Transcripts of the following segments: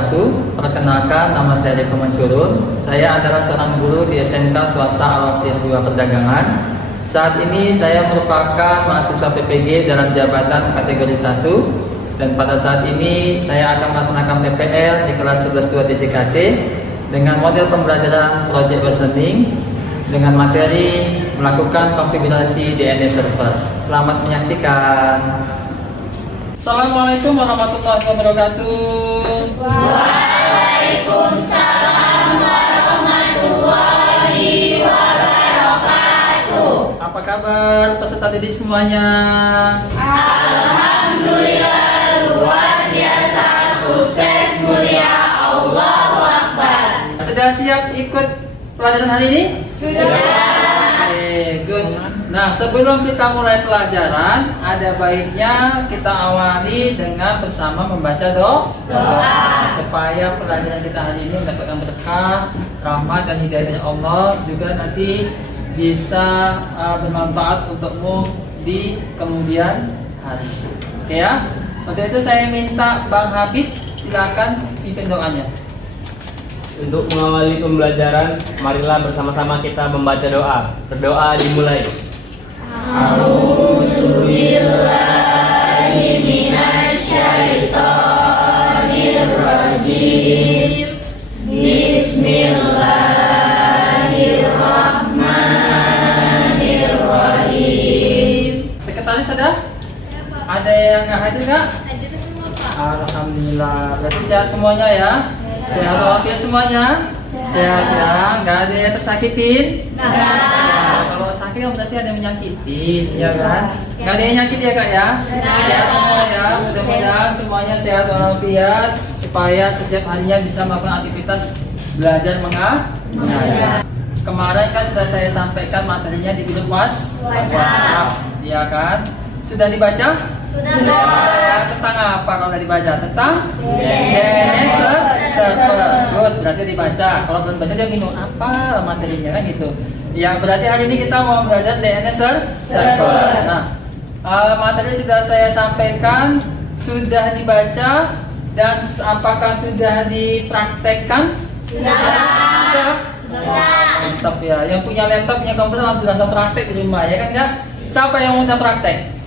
wabarakatuh. Perkenalkan, nama saya Deko Mansurun. Saya adalah seorang guru di SMK Swasta Al-Wasliyah 2 Perdagangan. Saat ini saya merupakan mahasiswa PPG dalam jabatan kategori 1. Dan pada saat ini saya akan melaksanakan PPL di kelas 11-2 TJKT dengan model pembelajaran Project Based Learning dengan materi melakukan konfigurasi DNS server. Selamat menyaksikan. Assalamualaikum warahmatullahi wabarakatuh. Waalaikumsalam warahmatullahi wabarakatuh. Apa kabar peserta didik semuanya? Alhamdulillah luar biasa, sukses, mulia, Allahu Akbar. Sudah siap ikut pelajaran hari ini? Sudah. Oke, good. Nah, sebelum kita mulai pelajaran, ada baiknya kita awali dengan bersama membaca doa supaya pelajaran kita hari ini mendapatkan berkah, rahmat dan hidayah dari Allah, juga nanti bisa bermanfaat untukmu di kemudian hari. Oke ya. Untuk itu saya minta Bang Habib silakan pimpin doanya. Untuk mengawali pembelajaran, marilah bersama-sama kita membaca doa. Berdoa dimulai. A'udzubillahi minasyaitonirrajim. Bismillahirrahmanirrahim. Sekretaris ada? Ada yang nggak hadir nggak? Hadir semua, Pak. Alhamdulillah. Berarti sehat semuanya ya? Sehat walafiat semuanya? Sehat ya? Nggak ada yang tersakitin? Ya, kalau sakit kan berarti ada yang menyakitin, ya kan? Nggak ada yang nyakit ya kak ya? Sehat semua ya? Mudah-mudahan semuanya sehat walafiat supaya setiap harinya bisa melakukan aktivitas belajar mengajar. Kemarin kan sudah saya sampaikan materinya di grup WhatsApp, ya kan? Sudah dibaca? Sudah. Ya, tentang apa kalau udah dibaca? Tentang DNS server. Good, berarti dibaca. Kalau belum baca dia bingung apa materinya kan gitu. Ya, berarti hari ini kita mau belajar DNS server. Nah, materi sudah saya sampaikan, sudah dibaca dan apakah sudah dipraktekkan? Sudah. Mantap ya. Yang punya laptop, punya komputer langsung praktek di rumah ya kan Kak? Siapa yang udah praktek?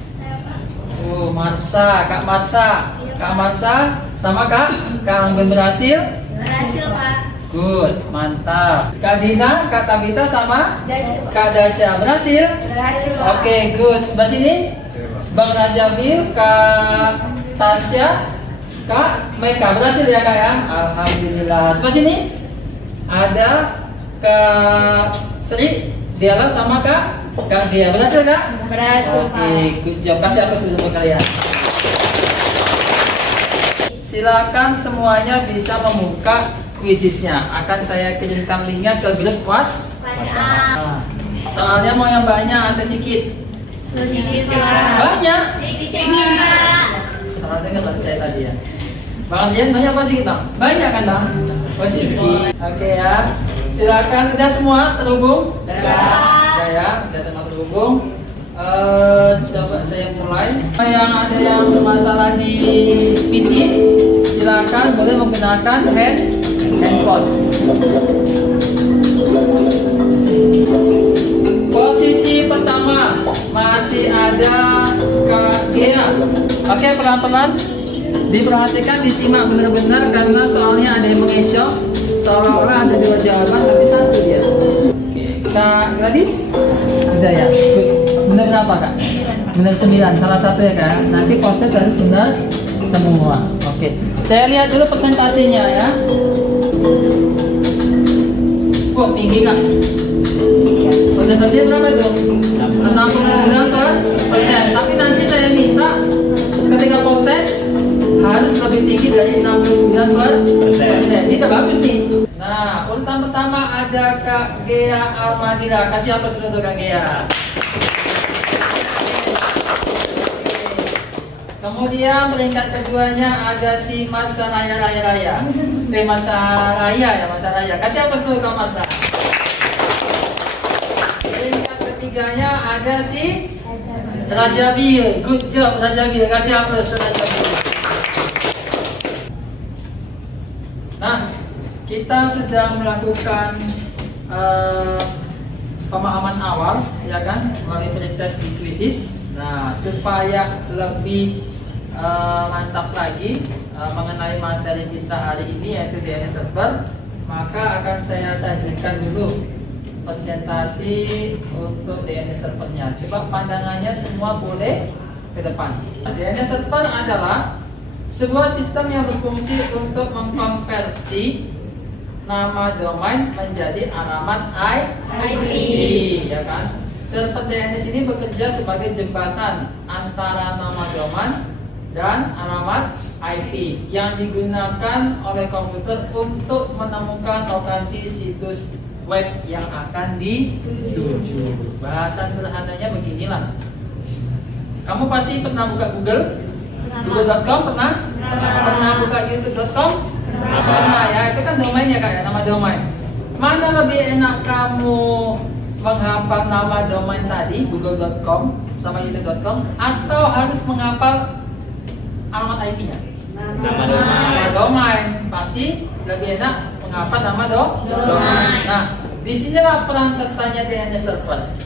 Marsa, Kak Marsa, sama Kak Anggun berhasil? Berhasil, Pak. Good, mantap. Kak Dina, Kak Tabita sama Kak Dasya berhasil? Berhasil, Pak. Oke, good. Sebelah sini, Bang Rajabil, Kak Tasya, Kak Meka berhasil ya Kak ya? Alhamdulillah. Sebelah sini ada Kak Sri, Diala sama Kak Dia berhasil Kak? Berhasil, Pak. Oke, good job. Kasih aplaus dulu buat kalian. Silakan semuanya bisa membuka kuisisnya. Akan saya kirimkan linknya ke grup WhatsApp. Soalnya mau yang banyak atau sedikit? Sedikit, Pak. Banyak. Sedikit, Pak. Salah dengar tadi saya tadi ya. Bang Lian banyak apa sedikit Bang? Banyak kan Bang? Oh sedikit. Oke ya. Silakan udah semua terhubung? Udah ya, udah teman terhubung. Coba saya mulai. Yang ada yang bermasalah di PC, silakan boleh menggunakan handphone. Posisi pertama masih ada Kak Gia. Oke, pelan-pelan diperhatikan, disimak benar-benar karena soalnya ada yang mengecoh, seolah-olah ada dua jawaban tapi satu dia. Oke, Kak Gladys, udah ya. Benar berapa Kak? Benar 9, salah satu ya Kak. Nanti proses harus benar semua. Oke, saya lihat dulu persentasenya ya. Tinggi Kak. Persentasenya berapa tuh? 69%. Tapi nanti saya minta ketika post test harus lebih tinggi dari 69%. Ini udah bagus nih. Nah, urutan pertama ada Kak Gea Almadira. Kasih aplaus dulu Kak Gea. Kemudian peringkat keduanya ada si Marsa Raya. Marsa Raya ya, Marsa Raya. Kasih aplaus dulu Kak Marsa. Peringkat ketiganya ada si Rajabil. Good job Rajabil. Kasih aplaus Rajabil. Nah, kita sudah melakukan pemahaman awal, ya kan, melalui pretest di Quizzes. Nah, supaya lebih mantap lagi mengenai materi kita hari ini, yaitu DNS server, maka akan saya sajikan dulu presentasi untuk DNS servernya. Coba pandangannya semua boleh ke depan. DNS server adalah sebuah sistem yang berfungsi untuk mengkonversi nama domain menjadi alamat IP, ya kan? Server DNS ini bekerja sebagai jembatan antara nama domain dan alamat IP yang digunakan oleh komputer untuk menemukan lokasi situs web yang akan dituju. Bahasa sederhananya beginilah. Kamu pasti pernah buka Google.com pernah? Pernah buka YouTube.com? Pernah ya, itu kan domainnya Kak ya, nama domain. Mana lebih enak kamu menghafal nama domain tadi, Google.com sama YouTube.com, atau harus menghafal alamat IP-nya? Nama domain. Pasti lebih enak menghafal nama domain. Nah, disinilah peran sertanya DNS server.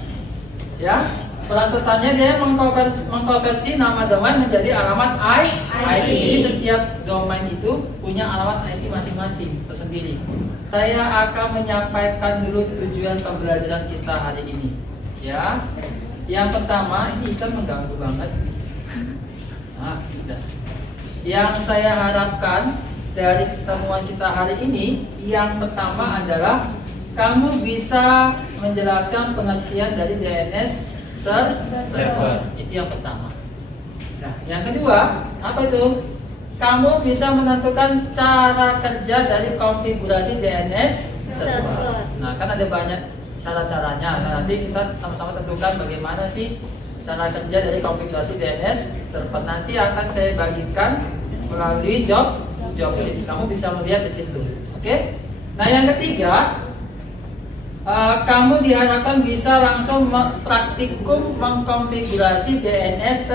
Ya, peran sertanya dia mengkonversi nama domain menjadi alamat IP. Jadi setiap domain itu punya alamat IP masing-masing tersendiri. Saya akan menyampaikan dulu tujuan pembelajaran kita hari ini. Ya, yang pertama, ini ikan mengganggu banget. Nah, udah. Yang saya harapkan dari pertemuan kita hari ini, yang pertama adalah kamu bisa menjelaskan pengertian dari DNS server. Itu yang pertama. Nah, yang kedua, apa itu? Kamu bisa menentukan cara kerja dari konfigurasi DNS server. Nah, kan ada banyak cara-caranya. Nah, nanti kita sama-sama tentukan bagaimana sih cara kerja dari konfigurasi DNS server. Nanti akan saya bagikan melalui job sheet. Kamu bisa melihat di situ. Oke? Nah, yang ketiga, kamu diharapkan bisa langsung praktikum mengkonfigurasi DNS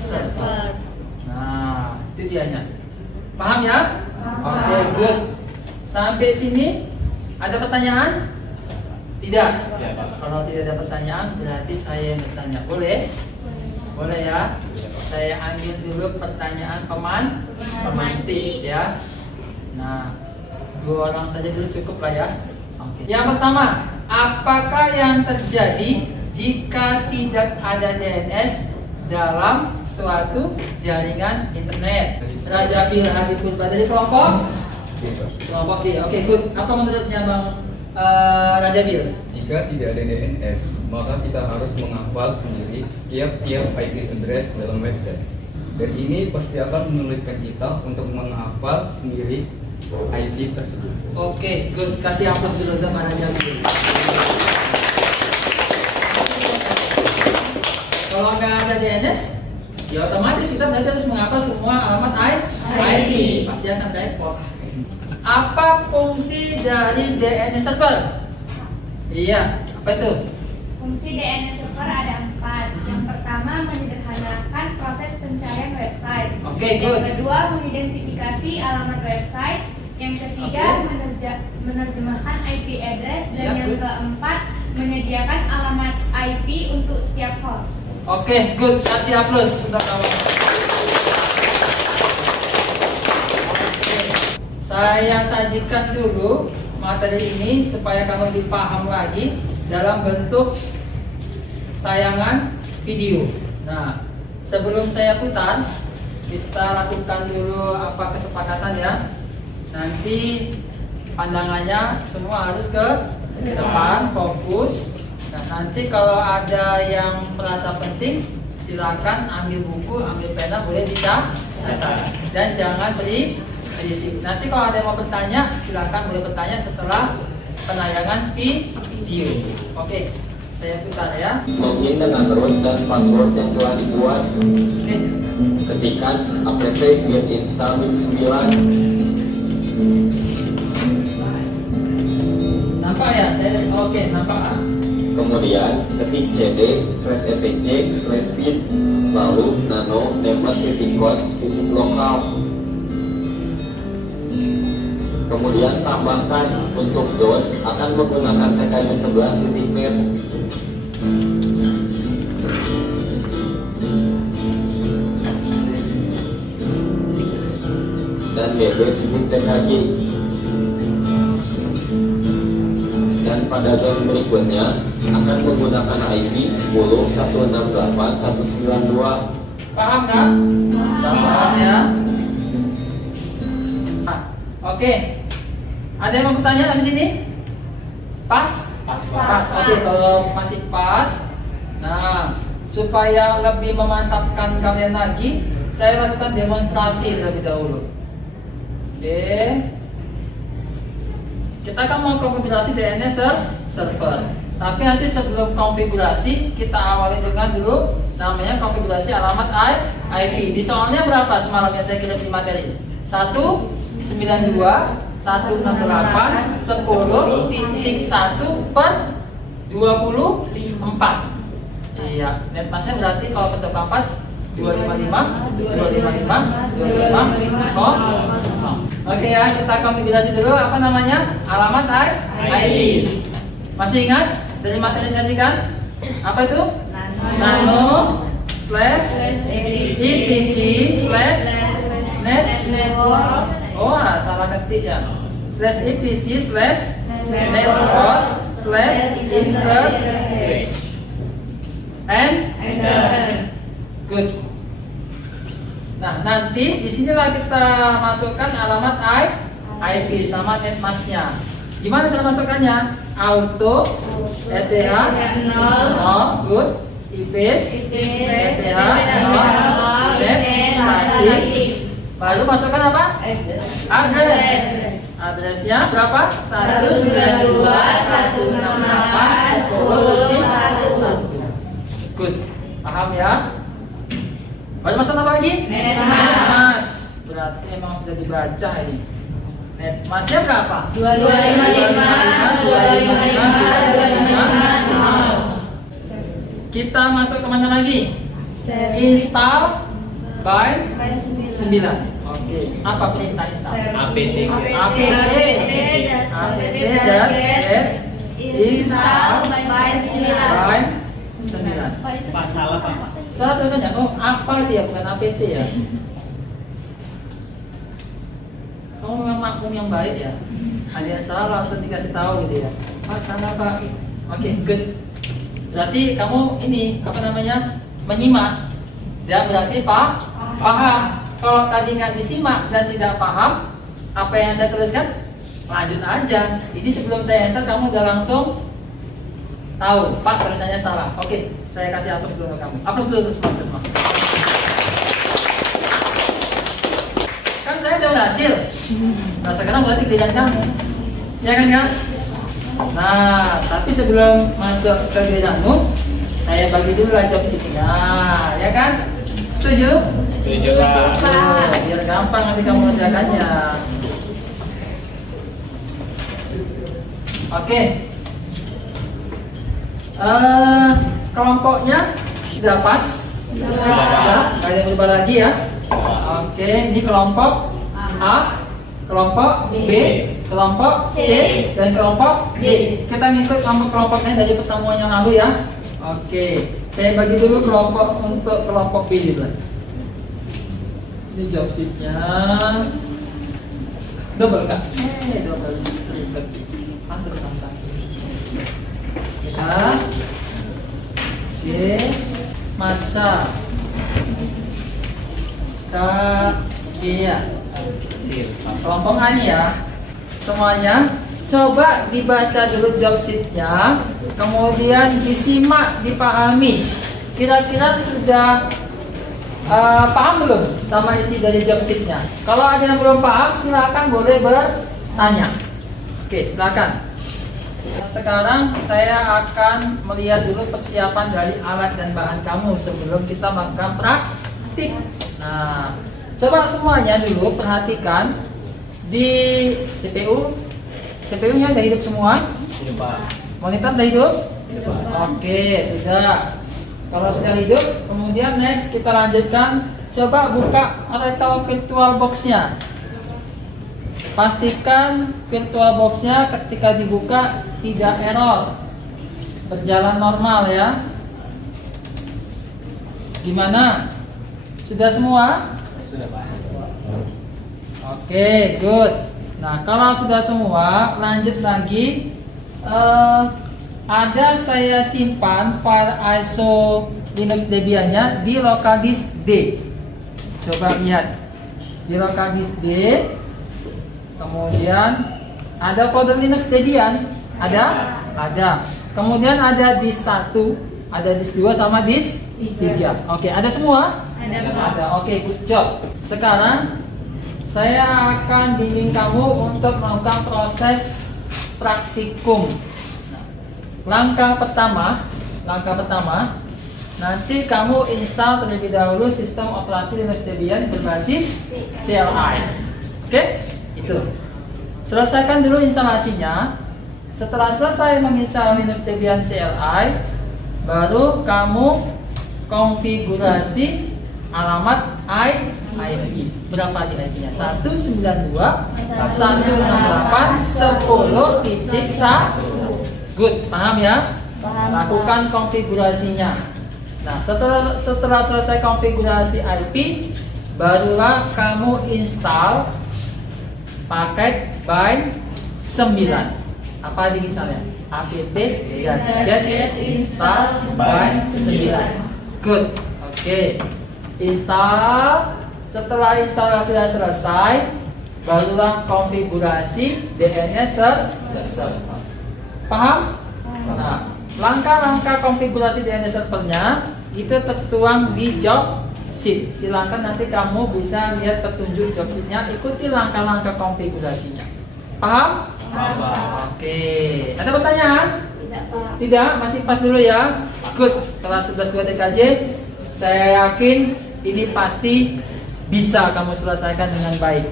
server. Nah, itu dianya. Paham ya? Oke, good. Sampai sini ada pertanyaan? Tidak. Kalau tidak ada pertanyaan, berarti saya yang bertanya. Boleh? Boleh ya? Saya ambil dulu pertanyaan pemantik ya. Nah, 2 orang saja dulu cukup lah ya. Oke. Yang pertama, apakah yang terjadi jika tidak ada DNS dalam suatu jaringan internet? Raja Bil Habibur dari kelompok D. Oke, good. Apa menurutnya Bang Raja Bil? Jika tidak ada DNS, maka kita harus menghafal sendiri tiap-tiap IP address dalam website. Dan ini pasti akan menyulitkan kita untuk menghafal sendiri IP tersebut. Oke, good. Kasih aplaus dulu untuk Raja Bil. Kalau nggak ada DNS, ya otomatis kita berarti harus menghafal semua alamat IP. Pasti akan repot. Apa fungsi dari DNS server? Iya, apa itu? Fungsi DNS server ada 4. Yang pertama, menyederhanakan proses pencarian website. Oke, Yang good. kedua, mengidentifikasi alamat website. Yang ketiga, menerjemahkan IP address. Dan Ya, yang good. keempat, menyediakan alamat IP untuk setiap host. Oke, good. Kasih aplaus untuk kamu. Oke. Saya sajikan dulu materi ini supaya kamu lebih paham lagi dalam bentuk tayangan video. Nah, sebelum saya putar, kita lakukan dulu apa kesepakatan ya. Nanti pandangannya semua harus ke depan, fokus. Nah, nanti kalau ada yang merasa penting, silakan ambil buku, ambil pena, boleh dicatat. Dan jangan berisik. Nanti kalau ada yang mau bertanya, silakan boleh bertanya setelah penayangan video. Oke, saya putar ya. Login dengan root dan password yang telah dibuat. Oke. Ketikkan app get-install 9. Nampak ya? Oke, nampak. Kemudian ketik cd/epc/bin lalu nano dapat titik lokal. Kemudian tambahkan untuk zone akan menggunakan TKN 11.net. Dan DB.tkg. Dan pada zone berikutnya akan menggunakan IP 10.168.192. Paham kan? Paham ya? Nah, oke. Ada yang mau bertanya di sini? Pas? Pas. Oke, kalau masih pas. Nah, supaya lebih memantapkan kalian lagi, saya lakukan demonstrasi terlebih dahulu. Oke. Kita akan mau konfigurasi DNS server. Tapi nanti sebelum konfigurasi, kita awali dengan dulu namanya konfigurasi alamat IP. Di soalnya berapa semalam yang saya kirim di materi? 192.168.10.1/24. Iya, netmasknya berarti kalau ke 24 255. Oke ya, kita konfigurasi dulu apa namanya? Alamat IP. Masih ingat? Dari Mas Elisasi kan? Apa itu? Nano slash etc slash network. Oh, salah ketik ya. Slash etc slash network slash interface and good. Nah, nanti disinilah kita masukkan alamat IP sama netmasknya. Gimana cara masukkannya? Auto, ETH, 0, good, IPS, ETH, 0, net, static. Lalu masukkan apa? Address. Addressnya berapa? 192.168.10.1. Good. Paham ya? Baru masalah apa lagi? Netmas. Berarti emang sudah dibaca ini. Netmasknya berapa? 255. Kita masuk kemana lagi? Install by 9. Oke, apa perintah install? apt install by 9. Pak, salah Pak. Salah tulisannya. Oh, apa dia bukan apt ya? Kamu memang makmum yang baik ya. Ada yang salah langsung dikasih tahu gitu ya. Pak, salah Pak. Oke, good. Berarti kamu ini apa namanya? Menyimak. Ya, berarti paham. Kalau tadi nggak disimak dan tidak paham apa yang saya tuliskan, lanjut aja. Jadi sebelum saya enter kamu udah langsung tahu, Pak tulisannya salah. Oke, saya kasih hapus dulu ke kamu. Hapus dulu semua. Kan saya udah berhasil. Nah sekarang berarti giliran kamu, ya kan Kak? Nah, tapi sebelum masuk ke giliranmu, saya bagi dulu lah job sheet-nya, ya kan? Setuju? Setuju Pak. Biar gampang nanti kamu mengerjakannya. Oke. Kelompoknya sudah pas. Sudah, nggak ada yang berubah lagi ya. Oke, ini kelompok A, kelompok B, kelompok C, dan kelompok D. Kita ngikut kelompok-kelompoknya dari pertemuan yang lalu ya. Oke, saya bagi dulu kelompok untuk kelompok B dulu. Ini job sheet-nya double kan? Double triple. Pantas pasang. Ya. Oke, masa iya. Kelompok A nih ya. Semuanya coba dibaca dulu job sheet-nya, kemudian disimak, dipahami. Kira-kira sudah paham belum sama isi dari job sheet-nya? Kalau ada yang belum paham, silakan boleh bertanya. Oke, silakan. Sekarang saya akan melihat dulu persiapan dari alat dan bahan kamu sebelum kita melakukan praktik. Nah, coba semuanya dulu perhatikan di CPU. CPU-nya udah hidup semua? Hidup Pak. Monitor udah hidup? Hidup Pak. Oke, sudah. Kalau sudah hidup, kemudian next kita lanjutkan. Coba buka Oracle VirtualBox-nya. Pastikan VirtualBox-nya ketika dibuka tidak error, berjalan normal ya. Gimana? Sudah semua? Sudah Pak. Oke, good. Nah, kalau sudah semua, lanjut lagi. Ada saya simpan file ISO Linux Debian-nya di local disk D. Coba lihat di local disk D. Kemudian ada folder Linux Debian, ada. Kemudian ada disk 1, ada disk 2 sama disk 3. Oke, ada semua? Ada. Oke, good job. Sekarang saya akan bimbing kamu untuk melakukan proses praktikum. Langkah pertama, nanti kamu install terlebih dahulu sistem operasi Linux Debian berbasis CLI. Oke? Itu. Selesaikan dulu instalasinya. Setelah selesai menginstal Linux Debian CLI, baru kamu konfigurasi alamat IP. Berapa di IP-nya? 192.168.10.1. Good, paham ya? Lakukan konfigurasinya. Nah, setelah selesai konfigurasi IP, barulah kamu install paket bind 9. Apa di misalnya? apt get install bind 9. Good. Oke. Install. Setelah instalasi sudah selesai, barulah konfigurasi DNS server. Paham? Nah, langkah-langkah konfigurasi DNS servernya itu tertuang di job sheet. Silakan nanti kamu bisa lihat petunjuk job sheetnya, ikuti langkah-langkah konfigurasinya. Paham? Paham. Oke. Ada pertanyaan? Tidak, masih pas dulu ya. Good. Kelas 11 2 TKJ, saya yakin ini pasti bisa kamu selesaikan dengan baik.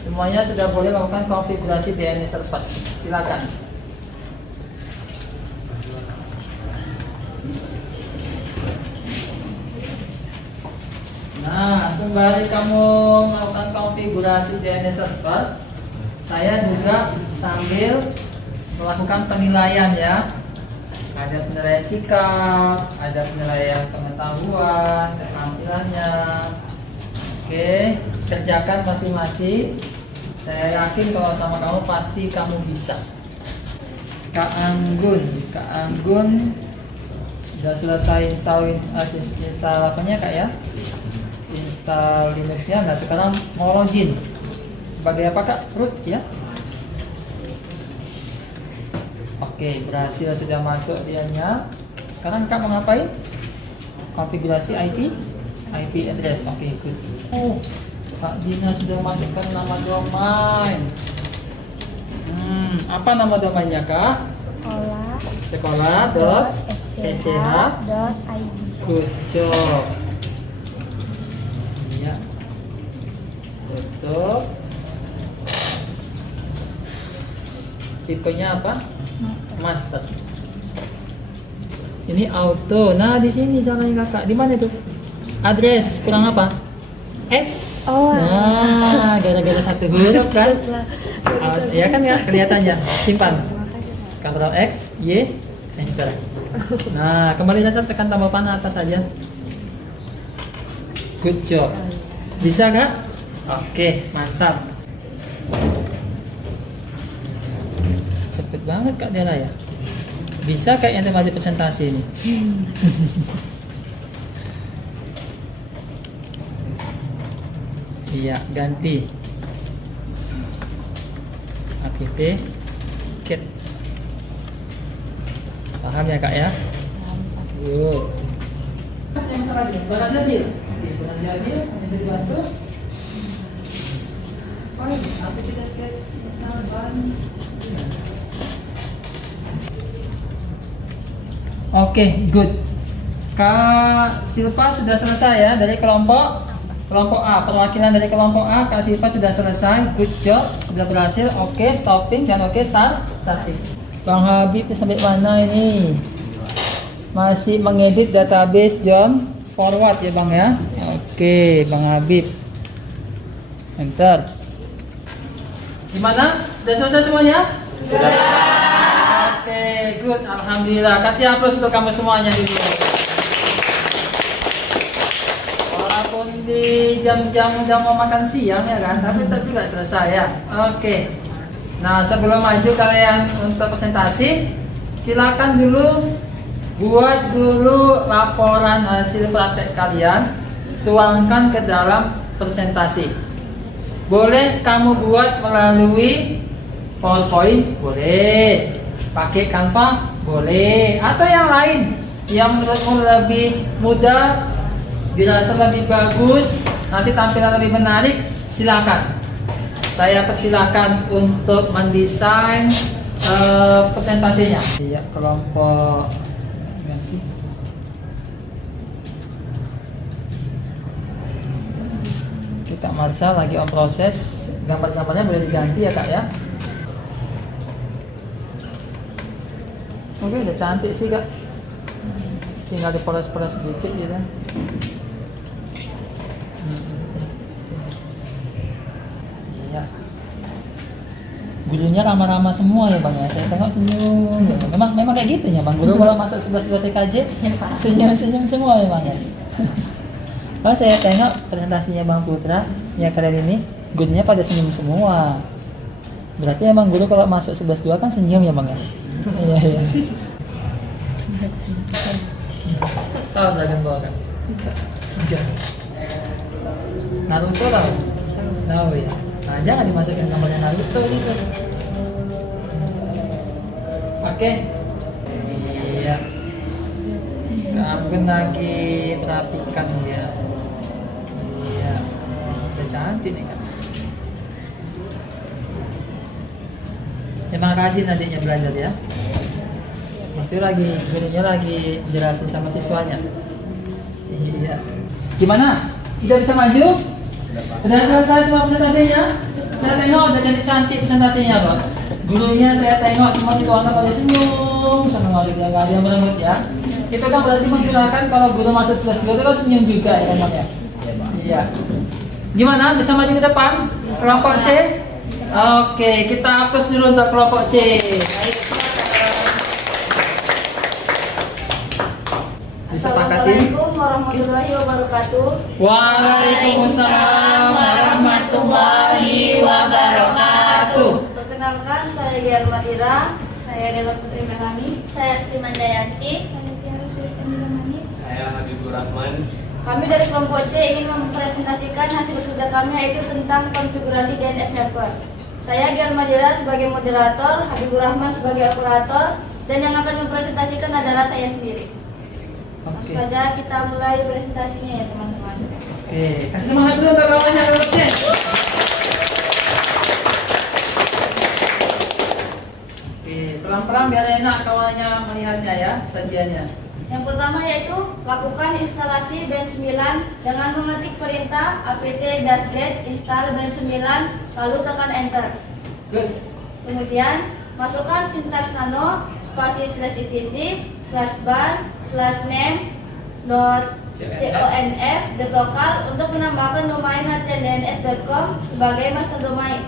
Semuanya sudah boleh melakukan konfigurasi DNS server. Silakan. Nah, sembari kamu melakukan konfigurasi DNS server, saya juga sambil melakukan penilaian ya. Ada penilaian sikap, ada penilaian pengetahuan, keterampilannya. Oke, kerjakan masing-masing. Saya yakin kalau sama kamu pasti kamu bisa. Kak Anggun sudah selesai install apanya Kak ya? Install Linuxnya. Nah, sekarang mau login sebagai apa Kak? Root ya. Oke, berhasil, sudah masuk dianya. Sekarang Kak mau ngapain? Konfigurasi IP address. Oke, good. Oh, Kak Dina sudah masukkan nama domain. Apa nama domainnya Kak? Sekolah.ech.id. Good job. Ya. Tutup. Tipenya apa? Master. Ini auto. Nah, di sini salahnya Kakak. Di mana itu? Address kurang apa? S. Nah, gara-gara satu huruf kan? Ya kan ya, kelihatannya. Simpan. Ctrl X, Y, Enter. Nah, kembali dasar tekan tambah panah atas saja. Good job. Bisa Kak? Oke, mantap. Cepet banget Kak Dela ya. Bisa Kak yang masih presentasi ini. Iya, ganti apt get. Paham ya Kak ya? Good. Yang selanjutnya, barang jadil. Barang jadil, bisa dibantu. apt get install barang. Oke, good. Kak Silva sudah selesai ya dari kelompok A, perwakilan dari kelompok A. Kak Silva sudah selesai, good job, sudah berhasil. Oke, stopping dan oke, starting. Bang Habib sampai mana ini? Masih mengedit database John forward ya Bang ya. Oke, Bang Habib. Enter. Gimana? Sudah selesai semuanya? Sudah. Oke, good. Alhamdulillah. Kasih aplaus untuk kamu semuanya dulu. Walaupun di jam-jam udah mau makan siang ya kan, tapi tetap juga selesai ya. Oke. Nah, sebelum maju kalian untuk presentasi, silakan dulu buat dulu laporan hasil praktek kalian, tuangkan ke dalam presentasi. Boleh kamu buat melalui PowerPoint, boleh. Pakai Canva, boleh. Atau yang lain yang menurutmu lebih mudah, dirasa lebih bagus, nanti tampilan lebih menarik, silakan. Saya persilakan untuk mendesain presentasinya. Iya, kelompok ganti. Kita Marsha lagi on proses, gambar-gambarnya boleh diganti ya kak ya. Oke, udah cantik sih kak, tinggal dipoles-poles sedikit gitu. Iya, gurunya ramah-ramah semua ya bang ya, saya tengok senyum ya. Memang kayak gitu ya bang, guru kalau masuk 11 TKJ senyum-senyum semua memang ya. Oh, saya tengok presentasinya Bang Putra ya kalian ini, gurunya pada senyum semua. Berarti emang guru kalau masuk 11-2 kan senyum ya bang ya. Iya iya. Tahu Dragon Ball kan? Naruto tahu? Tahu ya. Nah, jangan dimasukkan gambarnya Naruto gitu. Oke. Iya. Kamu lagi merapikan ya. Iya. Udah cantik nih kan. Emang rajin adiknya belajar ya. Itu lagi gurunya lagi jelasin sama siswanya. Iya. Gimana? Udah bisa maju? Udah selesai semua presentasinya? Saya tengok udah cantik presentasinya Pak. Gurunya saya tengok semua dituangkan pada senyum, senang adiknya nggak ada yang merengut ya. Itu kan berarti mencurahkan kalau guru masuk 11 itu kan senyum juga ya Pak ya. Iya. Gimana? Bisa maju ke depan? Kelompok C? Oke, kita hapus dulu untuk kelompok C. Assalamualaikum warahmatullahi wabarakatuh. Waalaikumsalam warahmatullahi wabarakatuh. Perkenalkan, saya Gia Madira, saya Dewa Putri Melani, Saya Sriman Jayanti. saya Tiara Sulistani Lamani. Saya Habibur Rahman. Kami dari kelompok C ingin mempresentasikan hasil kerja kami, yaitu tentang konfigurasi DNS server. Saya Gia Madira sebagai moderator, Habibur Rahman sebagai operator, dan yang akan mempresentasikan adalah saya sendiri. Langsung saja kita mulai presentasinya ya teman-teman. Oke, kasih semangat dulu untuk kawannya kelompok C. Oke, pelan-pelan biar enak kawannya melihatnya ya, sajiannya. Yang pertama yaitu lakukan instalasi band 9 dengan mengetik perintah apt-get install band 9 lalu tekan enter. Good. Kemudian masukkan sintaks nano spasi ///name.conf untuk menambahkan domain dns.com sebagai master domain.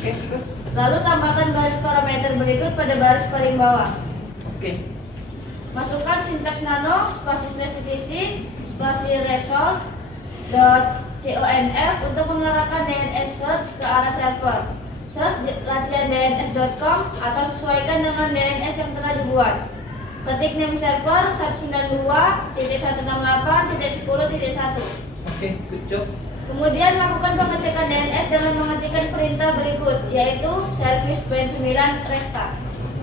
Oke, good. Lalu tambahkan garis parameter berikut pada baris paling bawah. Oke. Masukkan sintaks nano spasi spasi resolve.conf untuk mengarahkan DNS search ke arah server. Search latihan dns.com atau sesuaikan dengan DNS yang telah dibuat. Ketik name server 192.168.10.1. Oke, good job. Kemudian lakukan pengecekan DNS dengan mengetikkan perintah berikut, yaitu service band 9 restart.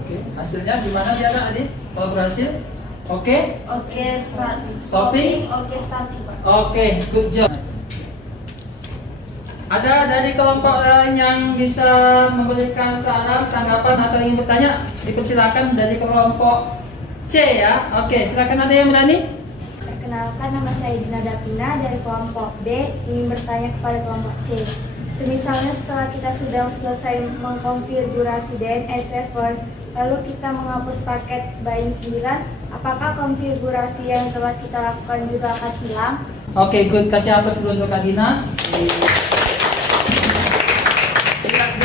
Oke, hasilnya gimana dia Kak Adi? Kalau berhasil? Oke? Oke, Stopping? Oke, starting Pak. Oke, good job. Ada dari kelompok lain yang bisa memberikan saran, tanggapan atau ingin bertanya? Dipersilakan dari kelompok C ya. Oke, silakan, ada yang berani? Perkenalkan, nama saya Dina Davina dari kelompok B, ingin bertanya kepada kelompok C. Semisalnya setelah kita sudah selesai mengkonfigurasi DNS server, lalu kita menghapus paket bain 9, apakah konfigurasi yang telah kita lakukan juga akan hilang? Oke, good. Kasih hapus dulu untuk Kak Dina.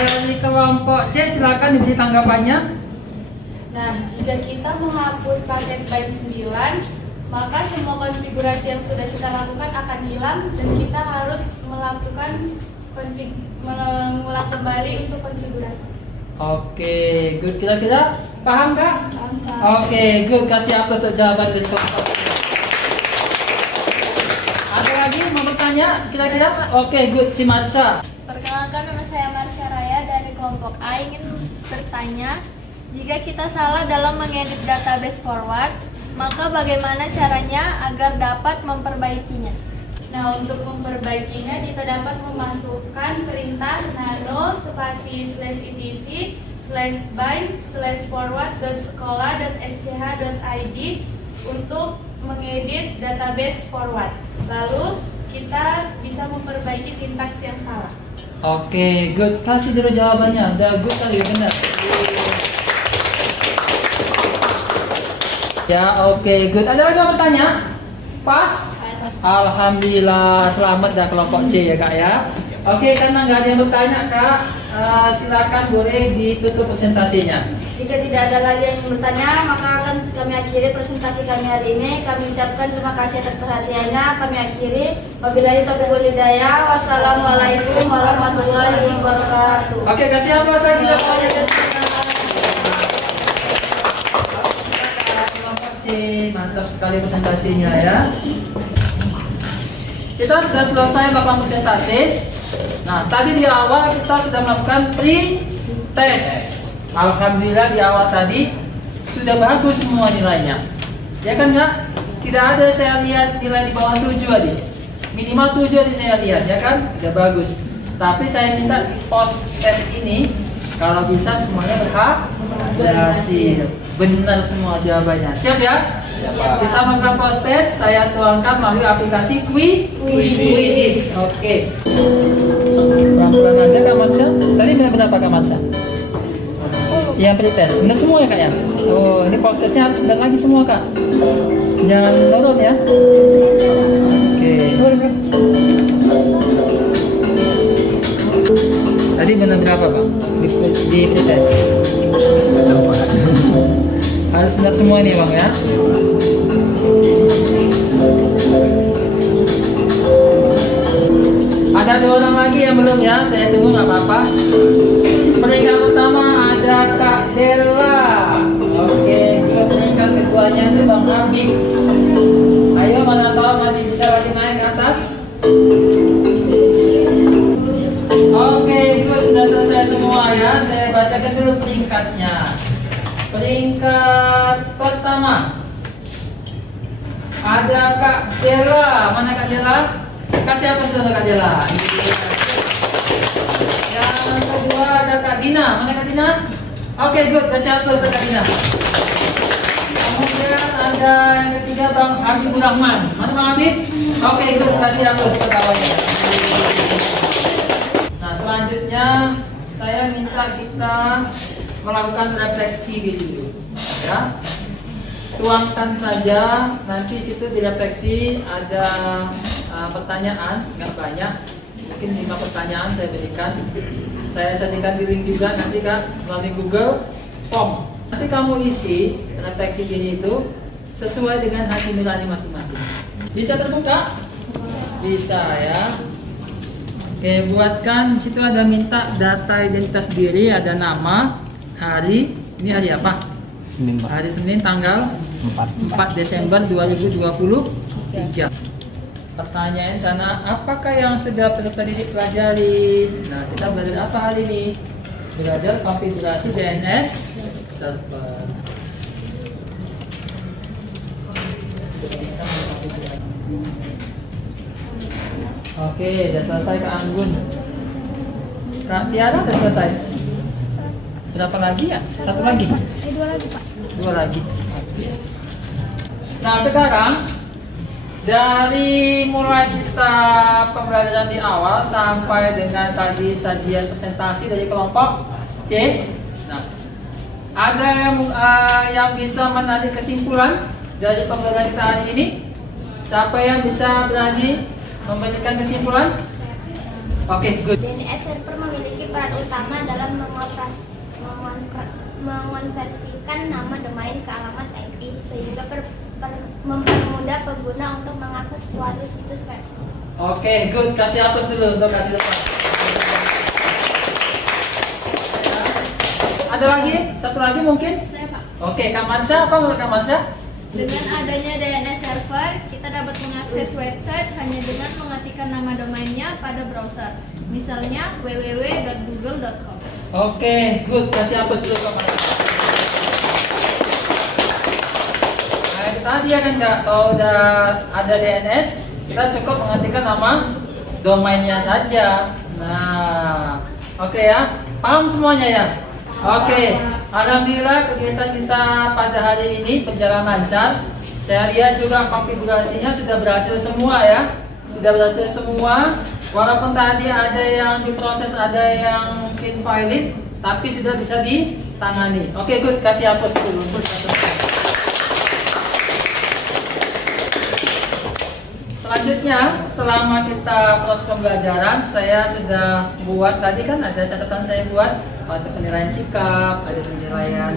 Dari kelompok C, silakan diberi tanggapannya. Nah, jika kita menghapus paket byte 9, maka semua konfigurasi yang sudah kita lakukan akan hilang dan kita harus melakukan mengulang kembali untuk konfigurasi. Oke, good. Kira-kira paham kak? Paham, Kak? Oke, good. Kasih apa untuk jawaban dari kelompok C. Ada lagi mau bertanya? Kira-kira? Oke, good. Si Marsha. Perkenalkan, nama saya Marsha Raya dari kelompok A. Ingin bertanya, jika kita salah dalam mengedit database forward, maka bagaimana caranya agar dapat memperbaikinya? Nah, untuk memperbaikinya kita dapat memasukkan perintah nano spasi /etc/byte/forward.sekolah.sch.id untuk mengedit database forward. Lalu kita bisa memperbaiki sintaks yang salah. Oke, good. Kasih dulu jawabannya. Udah good kali ya, benar. Ya, oke, good. Ada lagi yang bertanya? Pas? Alhamdulillah, selamat dah kelompok C ya kak ya. Oke, karena nggak ada yang bertanya kak, silakan boleh ditutup presentasinya. Jika tidak ada lagi yang bertanya, maka akan kami akhiri presentasi kami hari ini. Kami ucapkan terima kasih atas perhatiannya. Kami akhiri. Wabillahi taufiq wal hidayah. Wassalamualaikum warahmatullahi wabarakatuh. Oke, kasih aplaus lagi kelompok C. Mantap sekali presentasinya ya. Kita sudah selesai melakukan presentasi. Nah, tadi di awal kita sudah melakukan pre-test. Alhamdulillah di awal tadi sudah bagus semua nilainya. Ya kan nggak? Tidak ada saya lihat nilai di bawah 7 aja. Minimal 7 aja saya lihat, ya kan? Sudah bagus. Tapi saya minta di post test ini kalau bisa semuanya berhasil. Benar semua jawabannya. Siap ya? Kita melakukan post test, saya tuangkan melalui aplikasi Quizzes. Oke. Pelan-pelan aja Kak Marsha. Tadi benar berapa Kak Marsha? Yang pretest. Benar semua ya Kak ya? Oh, ini post testnya harus benar lagi semua Kak. Jangan turun ya. Oke. Tadi benar berapa Pak? Di pretest. Harus benar semua ini Bang ya. Ada 2 orang lagi yang belum ya, saya tunggu nggak apa-apa. Peringkat pertama ada Kak Della. Oke, ke peringkat keduanya itu Bang Habib. Ayo, mana tahu masih bisa lagi naik ke atas. Oke, itu sudah selesai semua ya. Saya bacakan dulu peringkatnya. Peringkat pertama ada Kak Della. Mana Kak Della? Kasih apa sudah Kak Della? Yang kedua ada Kak Dina. Mana Kak Dina? Oke, good. Kasih apa sudah Kak Dina? Kemudian ada yang ketiga Bang Habibur Rahman. Mana Bang Habib? Oke, good. Kasih apa sudah kawannya? Nah, selanjutnya saya minta kita melakukan refleksi dulu ya. Tuangkan saja, nanti situ di refleksi ada pertanyaan, nggak banyak, mungkin 5 pertanyaan saya berikan. Saya sediakan di link juga nanti Kak melalui Google Form. Nanti kamu isi refleksi diri itu sesuai dengan hati nurani masing-masing. Bisa terbuka? Bisa ya. Oke, buatkan situ ada minta data identitas diri, ada nama, hari, ini hari apa? Senin, Pak. Hari Senin tanggal 4 Desember 2023. Pertanyaan sana, apakah yang sudah peserta didik pelajari? Nah, kita belajar apa hari ini? Belajar konfigurasi DNS server. Sudah bisa mengkonfigurasi. Oke, sudah selesai Kak Anggun. Kak Tiara sudah selesai. Berapa lagi ya? 1 lagi? 2 lagi Pak. 2 lagi. Nah, sekarang dari mulai kita pembelajaran di awal sampai dengan tadi sajian presentasi dari kelompok C. Nah, ada yang bisa menarik kesimpulan dari pembelajaran kita hari ini? Siapa yang bisa berani memberikan kesimpulan? Oke, good. DNS server memiliki peran utama dalam mengonversikan nama domain ke alamat IP sehingga mempermudah pengguna untuk mengakses suatu situs web. Oke, good. Kasih hapus dulu untuk kasih depan. Ada lagi? Satu lagi mungkin? Saya Pak. Oke, Kak Marsha, apa menurut Kak Marsha? Dengan adanya DNS server, kita dapat mengakses website hanya dengan mengetikkan nama domainnya pada browser. Misalnya www.google.com. Oke, good. Kasih hapus dulu Kak Marsha. Nah, itu tadi ya kan Kak, kalau udah ada DNS, kita cukup mengetikkan nama domainnya saja. Nah, oke ya. Paham semuanya ya? Oke, alhamdulillah kegiatan kita pada hari ini berjalan lancar. Saya lihat juga konfigurasinya sudah berhasil semua ya. Sudah berhasil semua. Walaupun tadi ada yang diproses, ada yang mungkin valid, tapi sudah bisa ditangani. Oke, good. Kasih hapus dulu. Good. Selanjutnya, selama kita proses pembelajaran, saya sudah buat tadi kan ada catatan saya buat, ada penilaian sikap, ada penilaian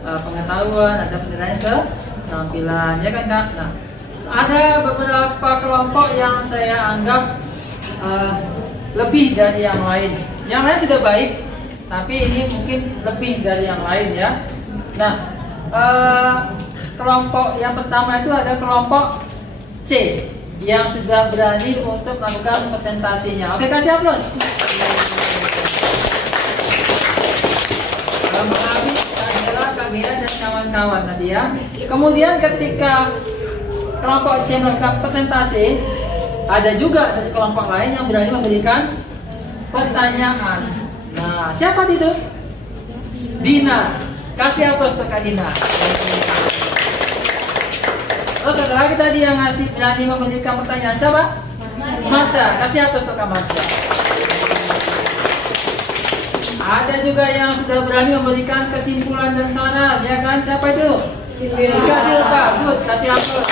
pengetahuan, ada penilaian keterampilan, ya kan Kak? Nah, ada beberapa kelompok yang saya anggap lebih dari yang lain. Yang lain sudah baik, tapi ini mungkin lebih dari yang lain ya. Nah, kelompok yang pertama itu ada kelompok C yang sudah berani untuk melakukan presentasinya. Oke, kasih aplaus. Bang Abi, Kak Dela, Kak Bea, dan kawan-kawan tadi ya. Kemudian ketika kelompok C melakukan presentasi, ada juga dari kelompok lain yang berani memberikan pertanyaan. Nah, siapa itu? Dina. Kasih aplaus untuk Kak Dina. Terus ada lagi tadi yang ngasih berani memberikan pertanyaan, siapa? Marsha. Kasih aplaus untuk Kak Marsha. Ada juga yang sudah berani memberikan kesimpulan dan saran, ya kan? Siapa itu? Kasih Silva. Good, kasih aplaus.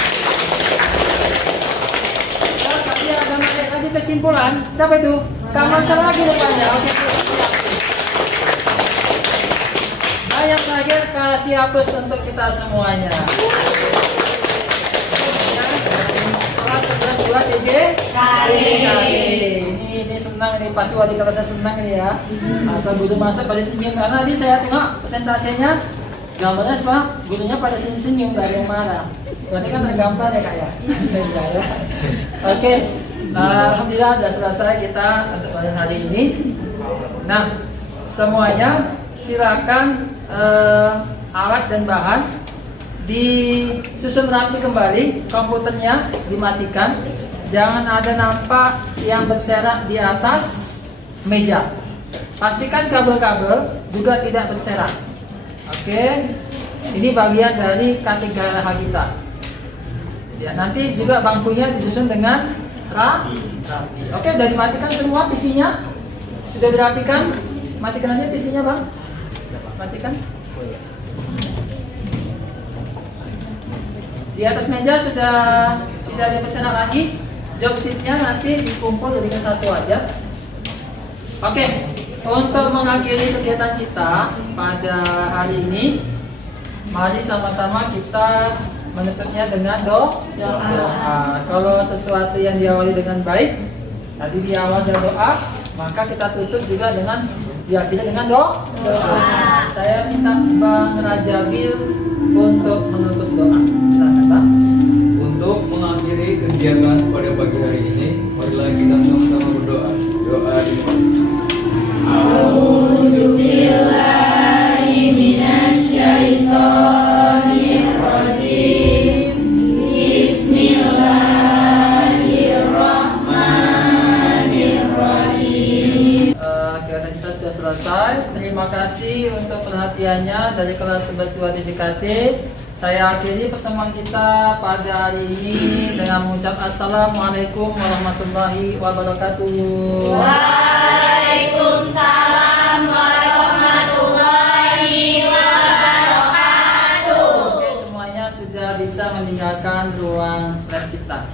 Terus tadi ada lagi kesimpulan, siapa itu? Kak Marsha lagi rupanya. Oke. Nah, yang terakhir kasih aplaus untuk kita semuanya. Kelas 11 2 DJ ini senang nih, pasti wali kelasnya senang nih ya. Asal guru masuk pada senyum, karena tadi saya tengok presentasinya gambarnya apa? Gurunya pada senyum-senyum, gak ada yang marah. Berarti kan tergambar ya Kak ya? Ya. Oke, alhamdulillah sudah selesai kita untuk pada hari ini. Nah, semuanya silakan alat dan bahan disusun rapi kembali, komputernya dimatikan, jangan ada nampak yang berserak di atas meja. Pastikan kabel-kabel juga tidak berserak. Oke, ini bagian dari K3RH kita. Ya, nanti juga bangkunya disusun dengan rapi. Oke, udah dimatikan semua PC-nya? Sudah dirapikan? Matikan aja PC-nya Bang. Matikan. Di atas meja sudah tidak ada pesanan lagi. Job sheet-nya nanti dikumpul jadikan satu aja. Oke, untuk mengakhiri kegiatan kita pada hari ini, mari sama-sama kita menutupnya dengan doa. Kalau sesuatu yang diawali dengan baik, tadi diawali dengan doa, maka kita tutup juga dengan diakhiri dengan doa. Saya minta Bang Rajabil untuk menutup doa. Silakan Bang. Untuk mengakhiri kegiatan pada pagi hari ini, marilah kita sama-sama berdoa. Doa dimulai. Kegiatan kita sudah selesai. Terima kasih untuk perhatiannya dari kelas 11 2 DJKT. Saya akhiri pertemuan kita pada hari ini dengan mengucap Assalamualaikum warahmatullahi wabarakatuh. Waalaikumsalam warahmatullahi wabarakatuh. Oke, semuanya sudah bisa meninggalkan ruang lab kita.